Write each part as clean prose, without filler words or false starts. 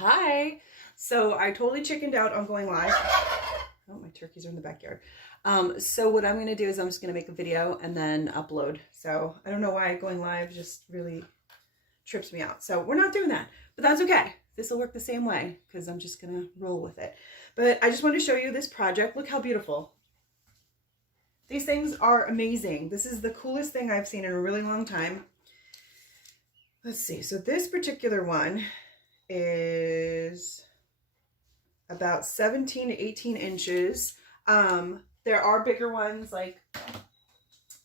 Hi. So I totally chickened out on going live. Oh, my turkeys are in the backyard. So what I'm going to do is I'm just going to make a video and then upload. So I don't know why going live just really trips me out. So we're not doing that, but that's okay. This will work the same way because I'm just going to roll with it. But I just want to show you this project. Look how beautiful. These things are amazing. This is the coolest thing I've seen in a really long time. Let's see. So this particular one is about 17 to 18 inches. There are bigger ones, like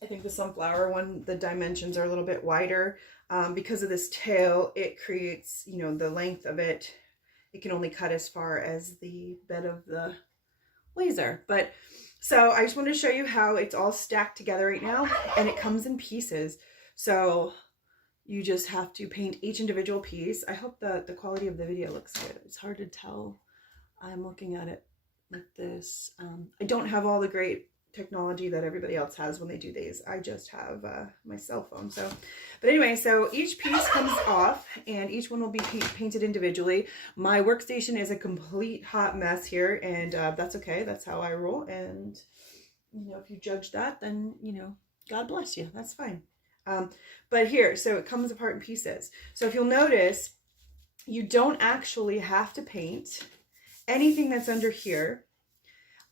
I think the sunflower one, the dimensions are a little bit wider. Because of this tail, it creates, you know, the length of it. It can only cut as far as the bed of the laser. But so I just wanted to show you how it's all stacked together right now, and it comes in pieces. So you just have to paint each individual piece. I hope that the quality of the video looks good. It's hard to tell. I'm looking at it like this. I don't have all the great technology that everybody else has when they do these. I just have my cell phone. So, but anyway, so each piece comes off and each one will be painted individually. My workstation is a complete hot mess here, and that's okay. That's how I roll. And, you know, if you judge that, then, you know, God bless you. That's fine. But here, so it comes apart in pieces. So if you'll notice, you don't actually have to paint anything that's under here,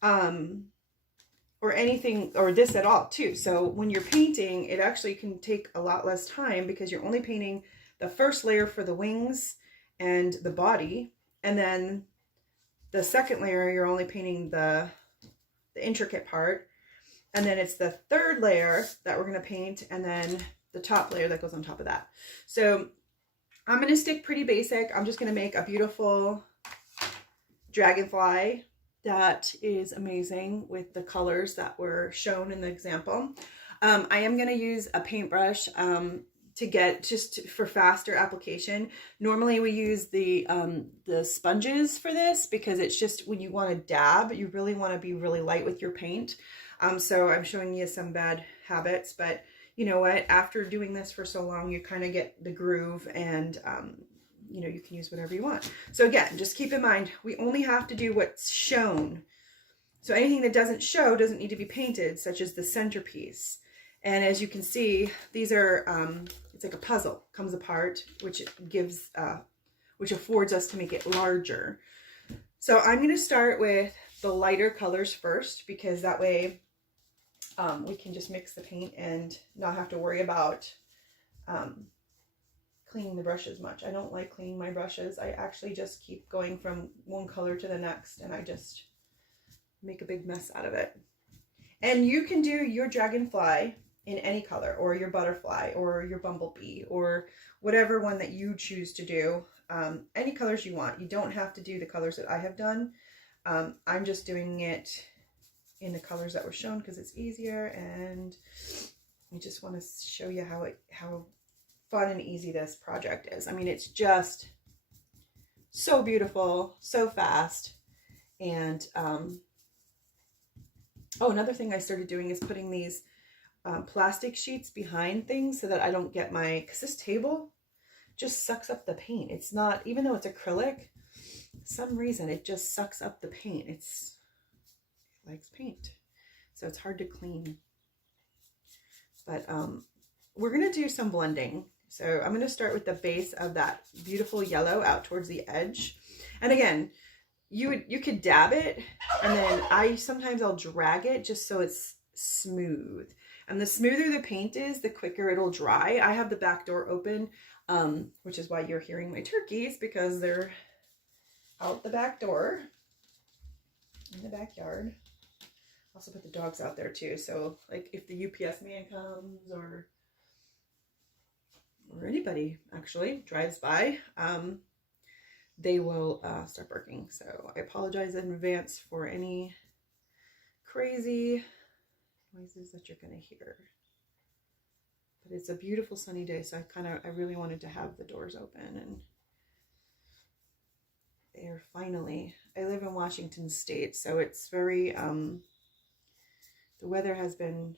or anything, or this at all too. So when you're painting, it actually can take a lot less time because you're only painting the first layer for the wings and the body. And then the second layer, you're only painting the intricate part. And then it's the third layer that we're going to paint, and then the top layer that goes on top of that. So I'm going to stick pretty basic. I'm just going to make a beautiful dragonfly that is amazing with the colors that were shown in the example. I am going to use a paintbrush to get just for faster application. Normally we use the sponges for this because it's just when you want to dab, you really want to be really light with your paint. So I'm showing you some bad habits, but you know what? After doing this for so long, you kind of get the groove, and you know, you can use whatever you want. So again, just keep in mind, we only have to do what's shown. So anything that doesn't show doesn't need to be painted, such as the centerpiece. And as you can see, these are, it's like a puzzle, comes apart, which gives, which affords us to make it larger. So I'm going to start with the lighter colors first, because that way we can just mix the paint and not have to worry about cleaning the brushes much. I don't like cleaning my brushes. I actually just keep going from one color to the next, and I just make a big mess out of it. And you can do your dragonfly in any color, or your butterfly, or your bumblebee, or whatever one that you choose to do. Any colors you want. You don't have to do the colors that I have done. I'm just doing it in the colors that were shown because it's easier, and I just want to show you how fun and easy this project is. I mean, it's just so beautiful, so fast. And oh, another thing I started doing is putting these plastic sheets behind things so that I don't get because this table just sucks up the paint. It's not, even though it's acrylic, for some reason it just sucks up the paint. It likes paint, so it's hard to clean. But we're gonna do some blending. So I'm gonna start with the base of that beautiful yellow out towards the edge. And again, you could dab it, and then sometimes I'll drag it just so it's smooth. And the smoother the paint is, the quicker it'll dry. I have the back door open, which is why you're hearing my turkeys, because they're out the back door in the backyard. Also put the dogs out there too. So like if the UPS man comes, or anybody actually drives by, they will start barking. So I apologize in advance for any crazy noises that you're going to hear. But it's a beautiful sunny day, so I really wanted to have the doors open, and they're finally, I live in Washington State, so it's very, the weather has been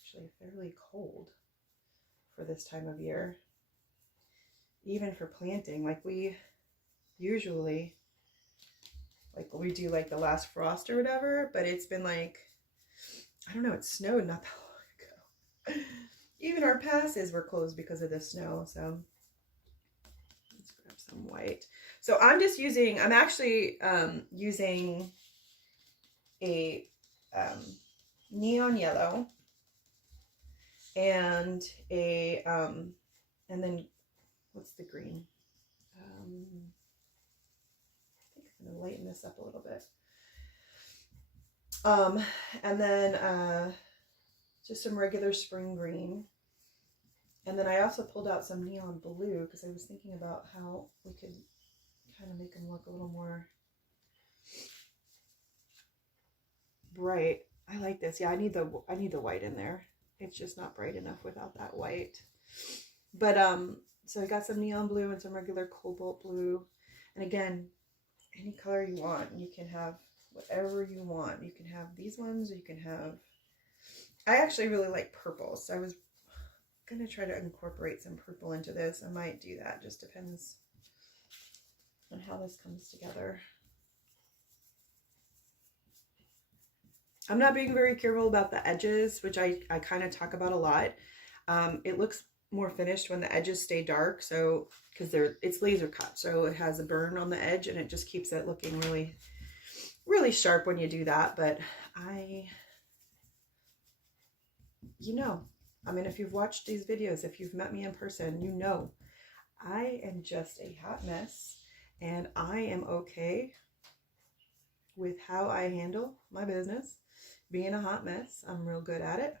actually fairly cold for this time of year. Even for planting, like usually. Like we do like the last frost or whatever, but it's been like, I don't know, it snowed not that long ago. Even our passes were closed because of the snow. So let's grab some white. So I'm just using, I'm actually using a neon yellow and a, and then what's the green? I think I'm going to lighten this up a little bit. And then just some regular spring green. And then I also pulled out some neon blue because I was thinking about how we could kind of make them look a little more bright. I like this. Yeah, I need the white in there. It's just not bright enough without that white. But so I got some neon blue and some regular cobalt blue. And again, any color you want. You can have whatever you want. You can have these ones, or you can have, I actually really like purple, so I was gonna try to incorporate some purple into this. I might do that, just depends on how this comes together. I'm not being very careful about the edges, which I kind of talk about a lot. It looks more finished when the edges stay dark, so because it's laser cut, so it has a burn on the edge and it just keeps it looking really, really sharp when you do that. But you know, I mean, if you've watched these videos, if you've met me in person, you know I am just a hot mess, and I am okay with how I handle my business. Being a hot mess, I'm real good at it,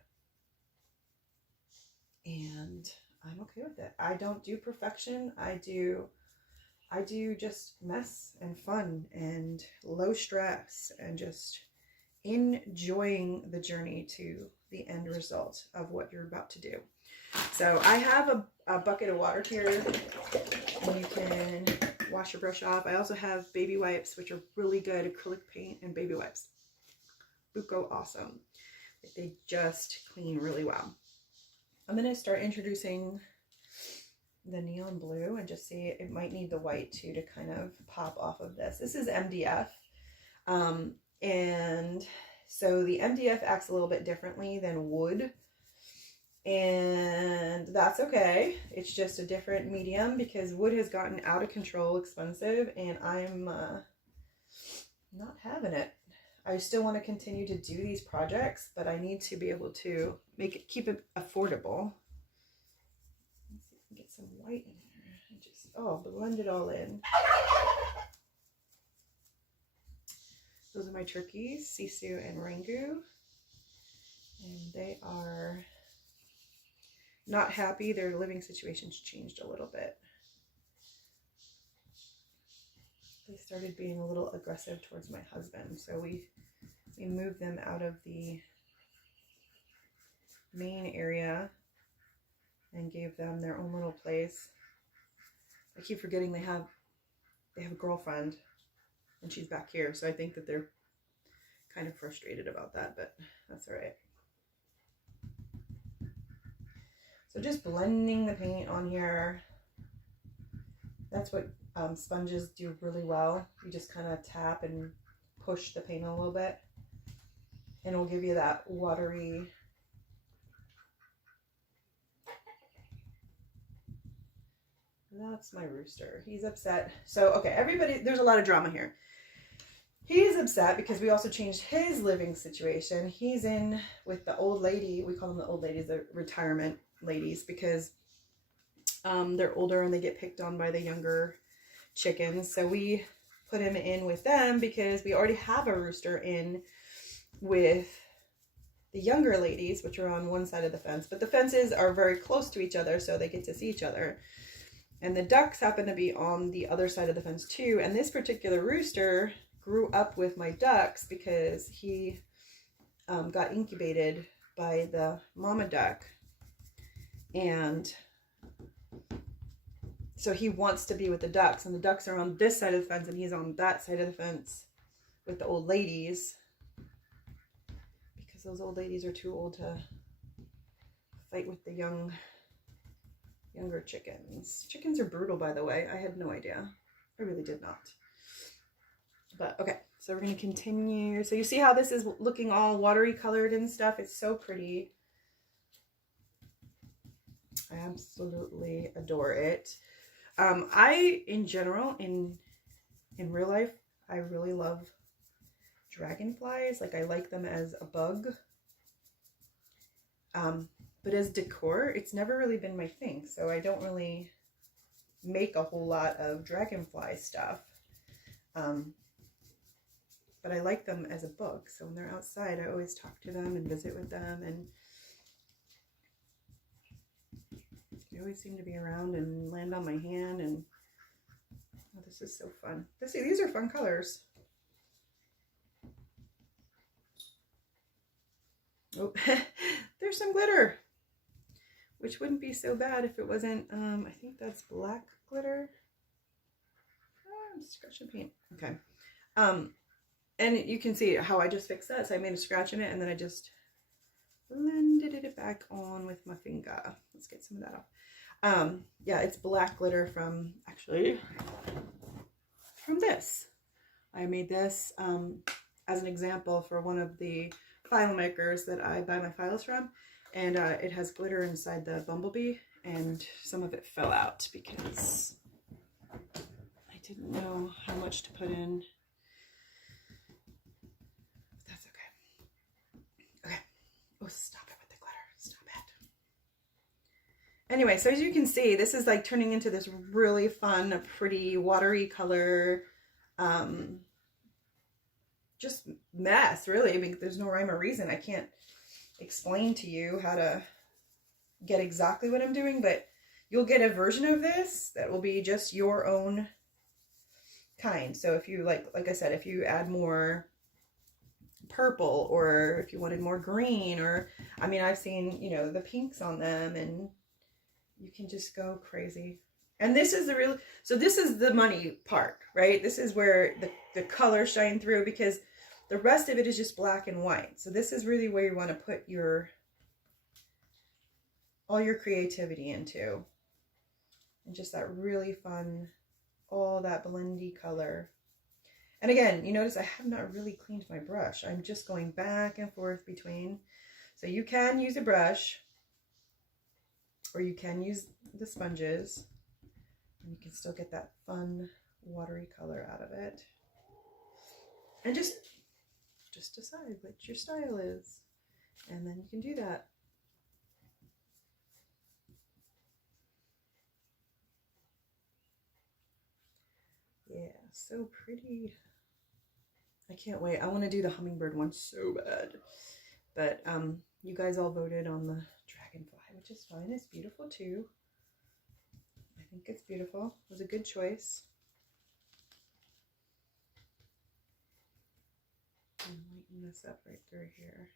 and I'm okay with it. I don't do perfection. I do just mess and fun and low stress and just enjoying the journey to the end result of what you're about to do. So I have a bucket of water here, and you can wash your brush off. I also have baby wipes, which are really good acrylic paint and baby wipes. Buco awesome. They just clean really well. I'm going to start introducing the neon blue and just see, it might need the white too to kind of pop off of this. This is MDF. And so the MDF acts a little bit differently than wood, and that's okay. It's just a different medium because wood has gotten out of control expensive, and I'm not having it. I still want to continue to do these projects, but I need to be able to keep it affordable. Let's see if we can get some white in here and just, blend it all in. Those are my turkeys, Sisu and Rangu, and they are not happy. Their living situation's changed a little bit. They started being a little aggressive towards my husband, so we moved them out of the main area and gave them their own little place. I keep forgetting they have a girlfriend, and she's back here, so I think that they're kind of frustrated about that, but that's all right. So just blending the paint on here. That's what sponges do really well. You just kind of tap and push the paint a little bit, and it'll give you that watery, that's my rooster. He's upset. So, okay, everybody, there's a lot of drama here. He's upset because we also changed his living situation. He's in with the old lady. We call them the old ladies, the retirement ladies, because they're older and they get picked on by the younger chickens. So we put him in with them because we already have a rooster in with the younger ladies, which are on one side of the fence. But the fences are very close to each other, so they get to see each other. And the ducks happen to be on the other side of the fence too. And this particular rooster grew up with my ducks because he got incubated by the mama duck. And so he wants to be with the ducks, and the ducks are on this side of the fence and he's on that side of the fence with the old ladies, because those old ladies are too old to fight with the younger chickens. Chickens are brutal, by the way. I had no idea. I really did not. But okay, so we're going to continue. So you see how this is looking all watery colored and stuff? It's so pretty. I absolutely adore it. I, in general, in real life, I really love dragonflies. Like, I like them as a bug. But as decor, it's never really been my thing. So I don't really make a whole lot of dragonfly stuff. But I like them as a bug. So when they're outside, I always talk to them and visit with them. And they always seem to be around and land on my hand. And oh, this is so fun. See, these are fun colors. Oh, there's some glitter, which wouldn't be so bad if it wasn't, I think that's black glitter. I'm scratching paint. Okay. And you can see how I just fixed that. So I made a scratch in it and then I just blended it back on with my finger. Let's get some of that off. Yeah, it's black glitter from, actually, from this. I made this as an example for one of the file makers that I buy my files from. And it has glitter inside the bumblebee, and some of it fell out because I didn't know how much to put in. That's okay. Okay. Oh, stop it with the glitter. Stop it. Anyway, so as you can see, this is like turning into this really fun, pretty, watery color. Just mess, really. I mean, there's no rhyme or reason. I can't explain to you how to get exactly what I'm doing, but you'll get a version of this that will be just your own kind. So if you like I said, if you add more purple, or if you wanted more green, or I mean, I've seen, you know, the pinks on them, and you can just go crazy. And this is the real, so this is the money part, right? This is where the colors shine through, because the rest of it is just black and white. So this is really where you want to put all your creativity into. And just that really fun, all that blendy color. And again, you notice I have not really cleaned my brush. I'm just going back and forth between. So you can use a brush, or you can use the sponges, and you can still get that fun watery color out of it. And just decide what your style is, and then you can do that. Yeah, so pretty. I can't wait. I want to do the hummingbird one so bad. But you guys all voted on the dragonfly, which is fine. It's beautiful too. I think it's beautiful. It was a good choice. I'm lighten this up right through here.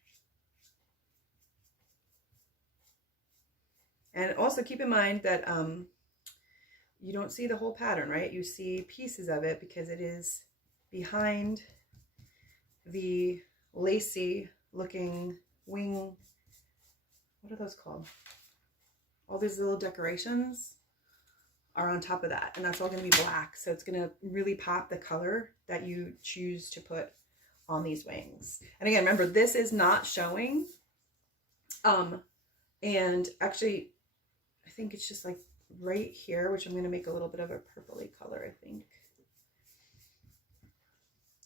And also keep in mind that you don't see the whole pattern, right? You see pieces of it because it is behind the lacy looking wing. What are those called? All these little decorations are on top of that, and that's all going to be black. So it's going to really pop the color that you choose to put on these wings. And again, remember, this is not showing. And actually, I think it's just like right here, which I'm going to make a little bit of a purpley color, I think.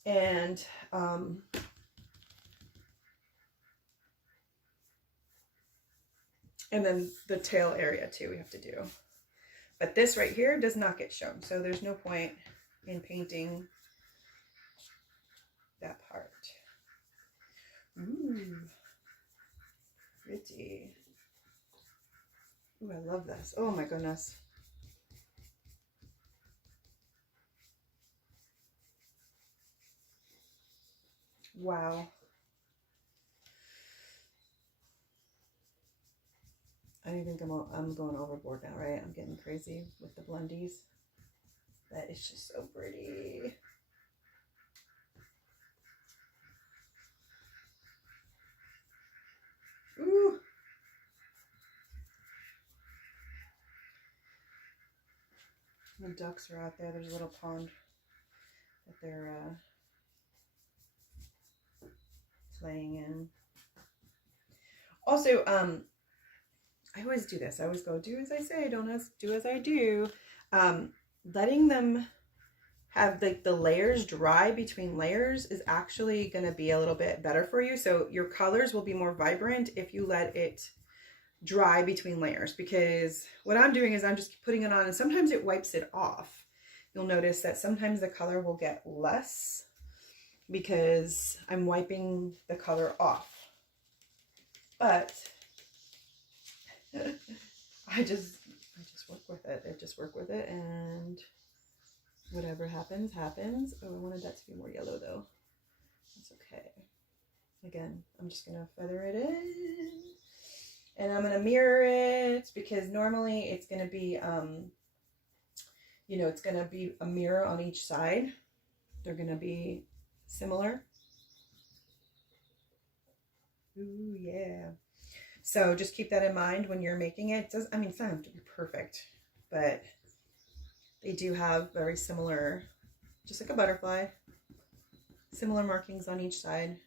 And then the tail area too, we have to do. But this right here does not get shown, so there's no point in painting that part. Ooh, pretty. Ooh, I love this. Oh my goodness. Wow. I don't think I'm going overboard now, right? I'm getting crazy with the blendies. That is just so pretty. Ooh. The ducks are out there. There's a little pond that they're playing in. Also, I always do this. I always go, do as I say, don't do as I do. Letting them have the layers dry between layers is actually going to be a little bit better for you. So your colors will be more vibrant if you let it dry between layers, because what I'm doing is I'm just putting it on and sometimes it wipes it off. You'll notice that sometimes the color will get less because I'm wiping the color off. But I just work with it. I just work with it, and whatever happens, happens. Oh, I wanted that to be more yellow though. That's okay. Again, I'm just gonna feather it in, and I'm gonna mirror it because normally it's gonna be, you know, it's gonna be a mirror on each side. They're gonna be similar. Ooh, yeah. So just keep that in mind when you're making it. It does, I mean, it's not have to be perfect, but they do have very similar, just like a butterfly, similar markings on each side.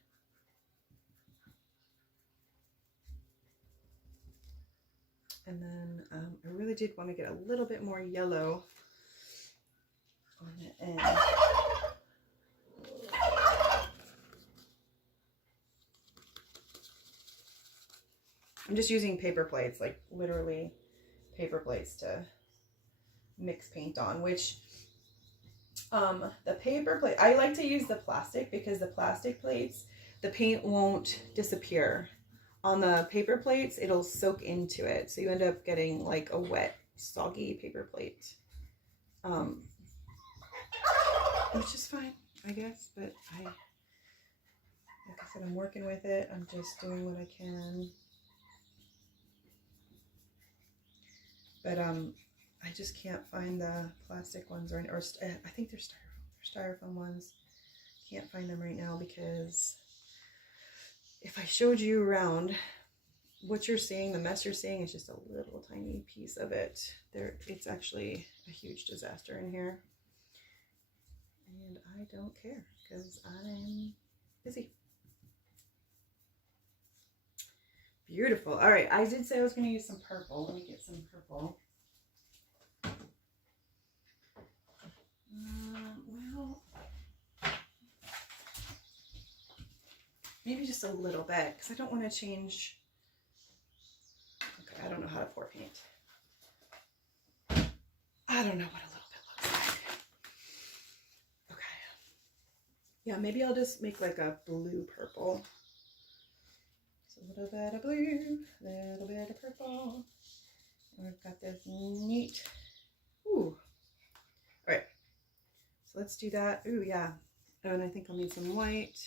And then I really did want to get a little bit more yellow on the end. I'm just using paper plates, like literally paper plates to mix paint on, which the paper plate, I like to use the plastic because the plastic plates, the paint won't disappear. On the paper plates, it'll soak into it. So you end up getting like a wet, soggy paper plate. Which is fine, I guess, but like I said, I'm working with it. I'm just doing what I can. But I just can't find the plastic ones, or I think they're styrofoam ones. Can't find them right now because if I showed you around, what you're seeing, the mess you're seeing is just a little tiny piece of it. It's actually a huge disaster in here. And I don't care because I'm busy. Beautiful. All right, I did say I was going to use some purple. Let me get some purple. Well, maybe just a little bit because I don't want to change. Okay, I don't know how to pour paint. I don't know what a little bit looks like. Okay. Yeah, maybe I'll just make like a blue purple. A little bit of blue, a little bit of purple, and we've got this neat, ooh, all right, so let's do that. Ooh, yeah, and I think I'll need some white,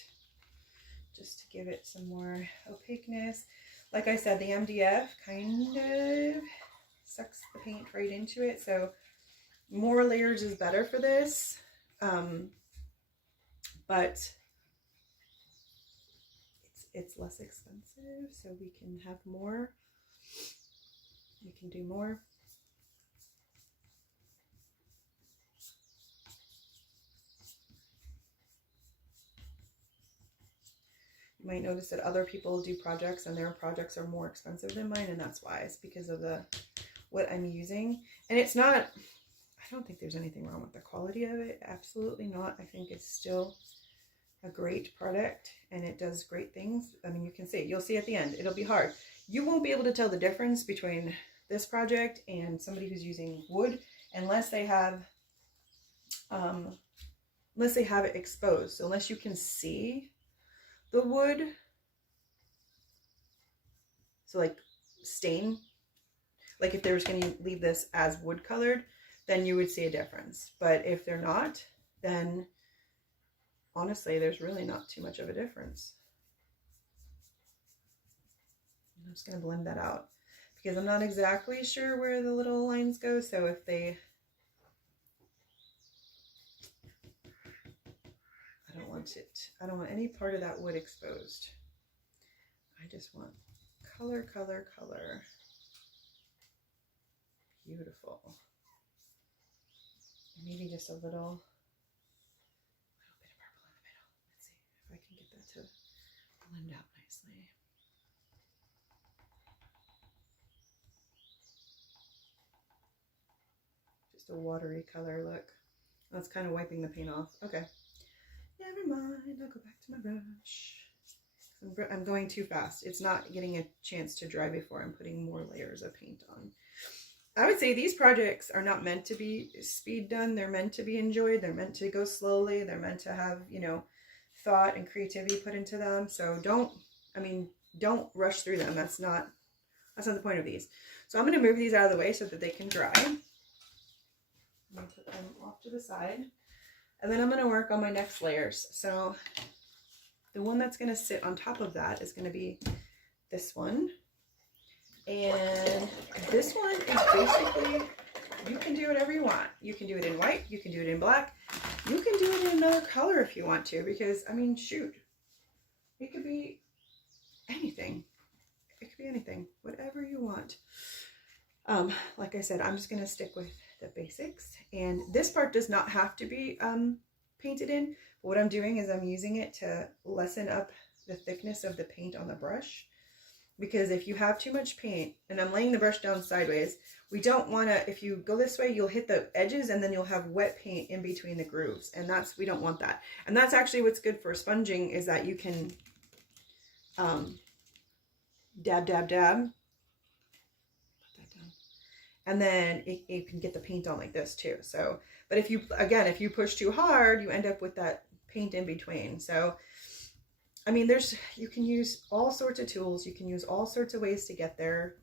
just to give it some more opaqueness. Like I said, the MDF kind of sucks the paint right into it, so more layers is better for this, but it's less expensive, so we can have more. We can do more. You might notice that other people do projects and their projects are more expensive than mine, and that's why. It's because of what I'm using. And it's not, I don't think there's anything wrong with the quality of it. Absolutely not. I think it's still a great product and it does great things. I mean, you can see it. You'll see at the end. It'll be hard. You won't be able to tell the difference between this project and somebody who's using wood unless they have it exposed. So unless you can see the wood, so like stain, like if they were going to leave this as wood colored, then you would see a difference. But if they're not, then honestly, there's really not too much of a difference. I'm just going to blend that out because I'm not exactly sure where the little lines go. So if they, I don't want any part of that wood exposed. I just want color, color, color. Beautiful. just a little bit of purple in the middle. Let's see if I can get that to blend out nicely. Just a watery color look. That's kind of wiping the paint off. Okay. Never mind. I'll go back to my brush. I'm going too fast. It's not getting a chance to dry before I'm putting more layers of paint on. I would say these projects are not meant to be speed done. They're meant to be enjoyed. They're meant to go slowly. They're meant to have, you know, thought and creativity put into them. So don't rush through them. That's not the point of these. So I'm going to move these out of the way so that they can dry. I'm going to put them off to the side. And then I'm going to work on my next layers. So the one that's going to sit on top of that is going to be this one. And this one is basically, you can do whatever you want. You can do it in white. You can do it in black. You can do it in another color if you want to, because, I mean, shoot, it could be anything. It could be anything, whatever you want. Like I said, I'm just going to stick with the basics. And this part does not have to be painted in. But what I'm doing is I'm using it to lessen up the thickness of the paint on the brush. Because if you have too much paint, and I'm laying the brush down sideways, we don't want to, if you go this way, you'll hit the edges and then you'll have wet paint in between the grooves. And we don't want that. And that's actually what's good for sponging, is that you can dab, dab, dab. Put that down. And then you can get the paint on like this too. So, but if you push too hard, you end up with that paint in between. So, I mean, you can use all sorts of tools. You can use all sorts of ways to get there.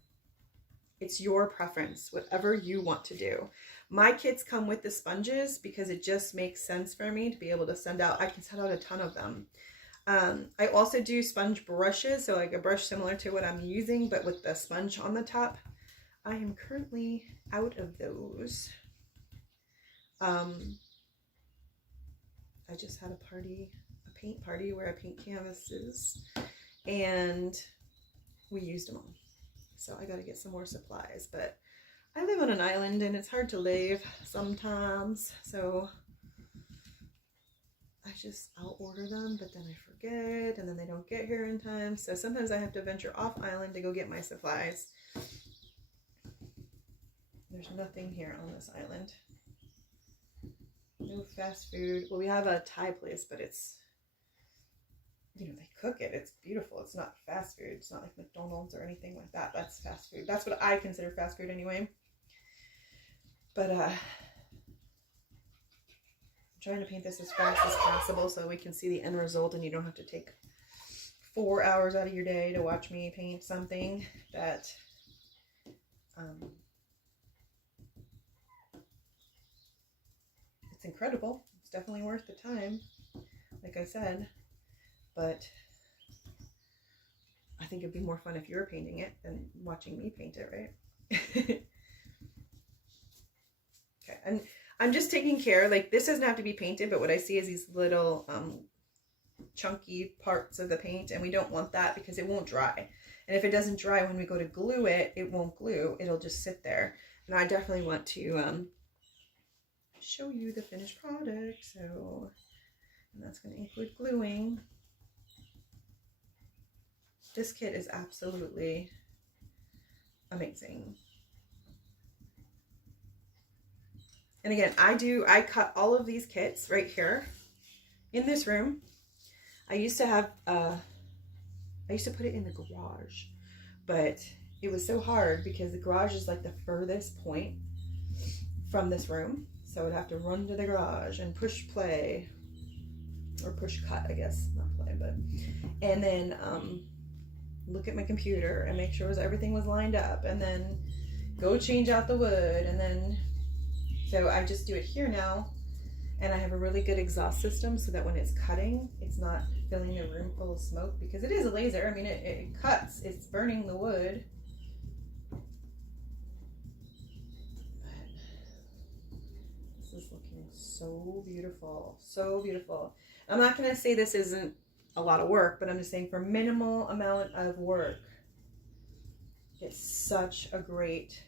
It's your preference, whatever you want to do. My kits come with the sponges because it just makes sense for me to be able to send out. I can send out a ton of them. I also do sponge brushes, so like a brush similar to what I'm using, but with the sponge on the top. I am currently out of those. I just had a paint party where I paint canvases, and we used them all. So I got to get some more supplies, but I live on an island and it's hard to leave sometimes. So I'll order them, but then I forget, and then they don't get here in time. So sometimes I have to venture off island to go get my supplies. There's nothing here on this island. No fast food. Well, we have a Thai place, but it's, you know, they cook it. It's beautiful. It's not fast food. It's not like McDonald's or anything like that. That's fast food. That's what I consider fast food anyway. But I'm trying to paint this as fast as possible so we can see the end result, and you don't have to take 4 hours out of your day to watch me paint something that it's incredible. It's definitely worth the time, like I said, but I think it'd be more fun if you were painting it than watching me paint it, right? Okay, and I'm just taking care, like this doesn't have to be painted, but what I see is these little chunky parts of the paint, and we don't want that because it won't dry. And if it doesn't dry, when we go to glue it, it won't glue. It'll just sit there. And I definitely want to show you the finished product. So, and that's going to include gluing. This kit is absolutely amazing. And again, I cut all of these kits right here in this room. I used to have, I used to put it in the garage, but it was so hard because the garage is like the furthest point from this room. So I'd have to run to the garage and push play, or push cut, I guess, not play, but, and then look at my computer and make sure everything was lined up, and then go change out the wood, and then, so I just do it here now. And I have a really good exhaust system so that when it's cutting, it's not filling the room full of smoke, because it is a laser. I mean, it cuts, it's burning the wood. But this is looking so beautiful, so beautiful. I'm not going to say this isn't a lot of work, but I'm just saying for minimal amount of work, it's such a great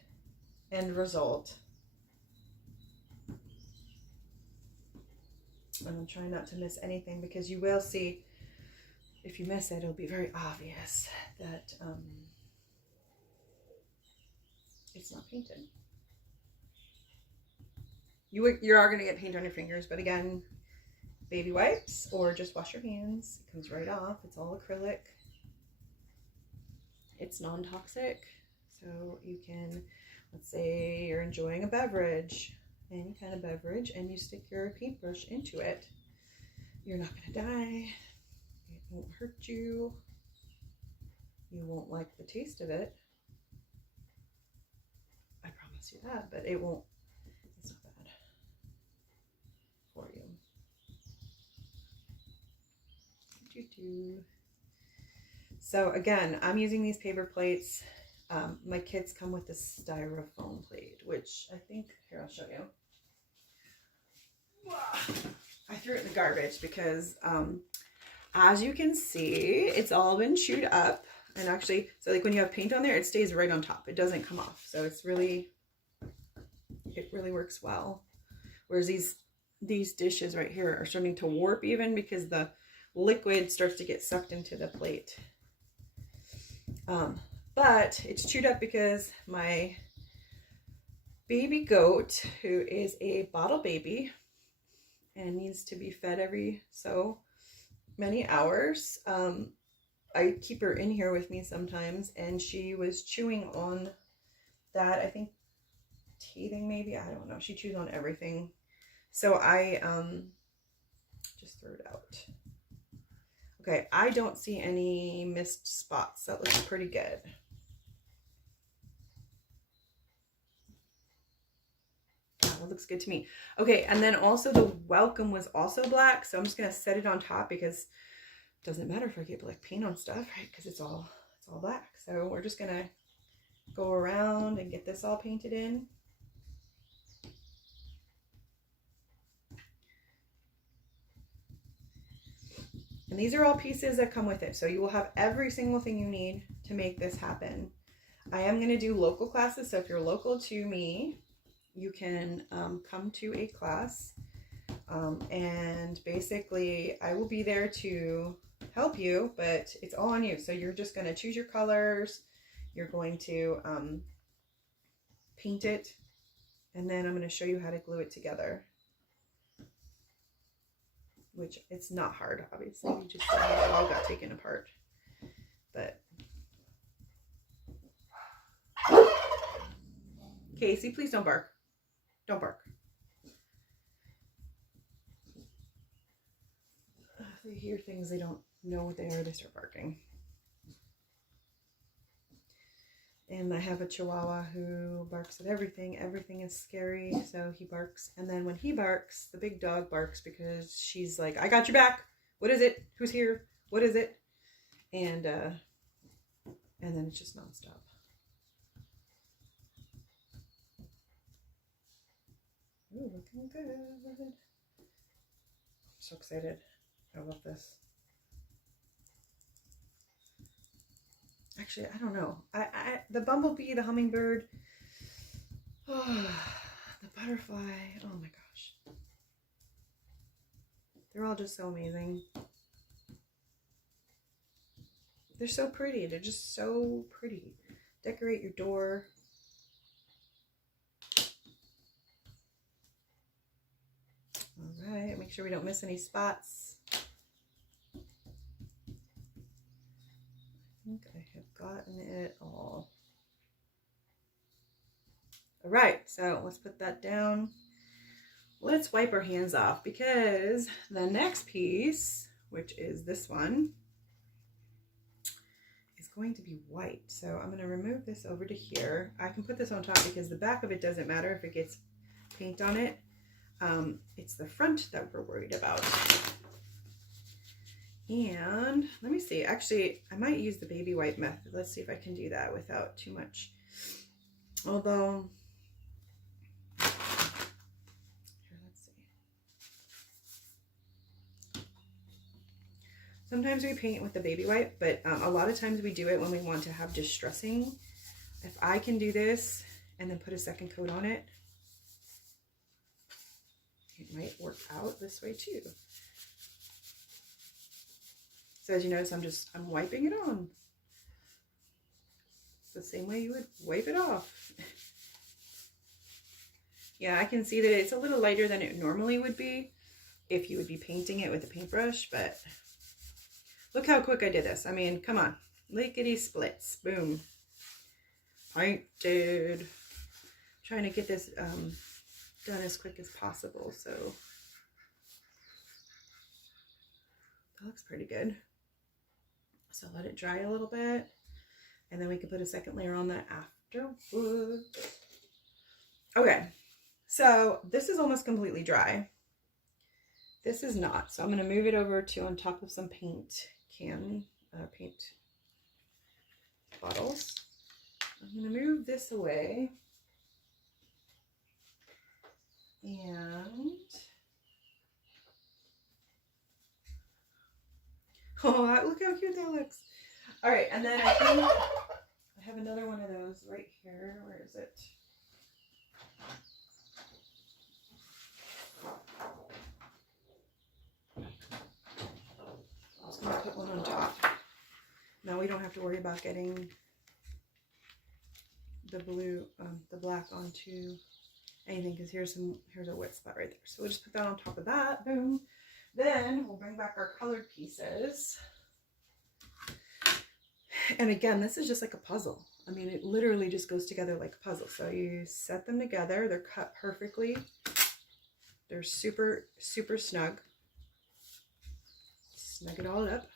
end result. And I'm trying not to miss anything, because you will see, if you miss it, it'll be very obvious that it's not painted. You are going to get paint on your fingers, but again, baby wipes or just wash your hands. It comes right off. It's all acrylic. It's non-toxic. So you can, let's say you're enjoying a beverage, any kind of beverage, and you stick your paintbrush into it. You're not going to die. It won't hurt you. You won't like the taste of it. I promise you that, but it won't, it's not bad for you. So again, I'm using these paper plates. My kits come with this styrofoam plate, which I think, here, I'll show you. I threw it in the garbage because, as you can see, it's all been chewed up. And actually, so like when you have paint on there, it stays right on top. It doesn't come off. So it's really, it really works well. Whereas these dishes right here are starting to warp even because the liquid starts to get sucked into the plate. But it's chewed up because my baby goat, who is a bottle baby and needs to be fed every so many hours, I keep her in here with me sometimes, and she was chewing on that, I think teething maybe, I don't know. She chews on everything. So I just threw it out. Okay, I don't see any missed spots. That looks pretty good. Yeah, that looks good to me. Okay, and then also the welcome was also black, so I'm just gonna set it on top because it doesn't matter if I get black paint on stuff, right? Because it's all black. So we're just gonna go around and get this all painted in. And these are all pieces that come with it. So you will have every single thing you need to make this happen. I am going to do local classes. So if you're local to me, you can come to a class. And basically I will be there to help you, but it's all on you. So you're just going to choose your colors. You're going to paint it. And then I'm going to show you how to glue it together. Which it's not hard, obviously. You just it all got taken apart. But Casey, please don't bark. Don't bark. They hear things, they don't know what they are, they start barking. And I have a Chihuahua who barks at everything. Everything is scary, so he barks. And then when he barks, the big dog barks because she's like, I got your back. What is it? Who's here? What is it? And then it's just nonstop. Ooh, looking good. I'm so excited. I love this. Actually, I don't know. The bumblebee, the hummingbird, oh, the butterfly. Oh my gosh. They're all just so amazing. They're so pretty. They're just so pretty. Decorate your door. All right. Make sure we don't miss any spots. I think I have gotten it all. All right, so let's put that down. Let's wipe our hands off because the next piece, which is this one, is going to be white. So I'm going to remove this over to here. I can put this on top because the back of it doesn't matter if it gets paint on it. It's the front that we're worried about. And let me see, actually, I might use the baby wipe method. Let's see if I can do that without too much. Although, here, let's see. Sometimes we paint with the baby wipe, but a lot of times we do it when we want to have distressing. If I can do this and then put a second coat on it, it might work out this way too. So as you notice, I'm wiping it on. It's the same way you would wipe it off. Yeah, I can see that it's a little lighter than it normally would be if you would be painting it with a paintbrush, but look how quick I did this. I mean, come on. Lickety splits. Boom. Painted. Trying to get this done as quick as possible, so that looks pretty good. So let it dry a little bit, and then we can put a second layer on that afterwards. Okay, so this is almost completely dry. This is not, so I'm going to move it over to on top of some paint bottles. I'm going to move this away. And oh, look how cute that looks. All right, and then I think I have another one of those right here. Where is it? I'm just going to put one on top. Now we don't have to worry about getting the blue, the black onto anything, because here's a wet spot right there. So we'll just put that on top of that. Boom. Then we'll bring back our colored pieces. And again, this is just like a puzzle. I mean, it literally just goes together like a puzzle. So you set them together. They're cut perfectly. They're super, super snug. Snug it all up.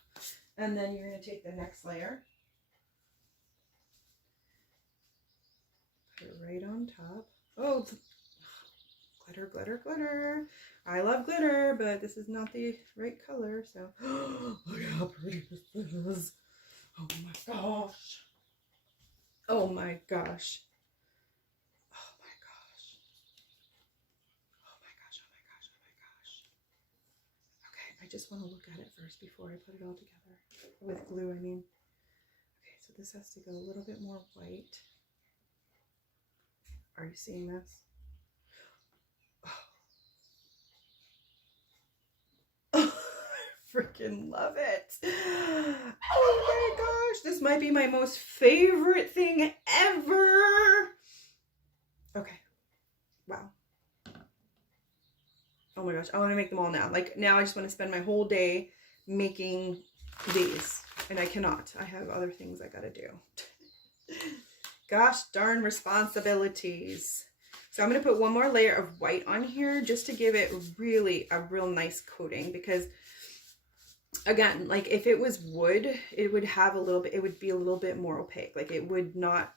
And then you're going to take the next layer. Put it right on top. Oh, glitter, glitter, glitter. I love glitter, but this is not the right color, so look how pretty this is. Oh my gosh. Oh my gosh. Oh my gosh. Oh my gosh, oh my gosh, oh my gosh. Okay, I just want to look at it first before I put it all together. With glue, I mean. Okay, so this has to go a little bit more white. Are you seeing this? Freaking love it. Oh my gosh, this might be my most favorite thing ever. Okay, wow. Oh my gosh, I want to make them all now. Like, now I just want to spend my whole day making these, and I cannot. I have other things I gotta do. Gosh darn responsibilities. So I'm going to put one more layer of white on here just to give it really a real nice coating, because again, like if it was wood, it would have a little bit, it would be a little bit more opaque. Like it would not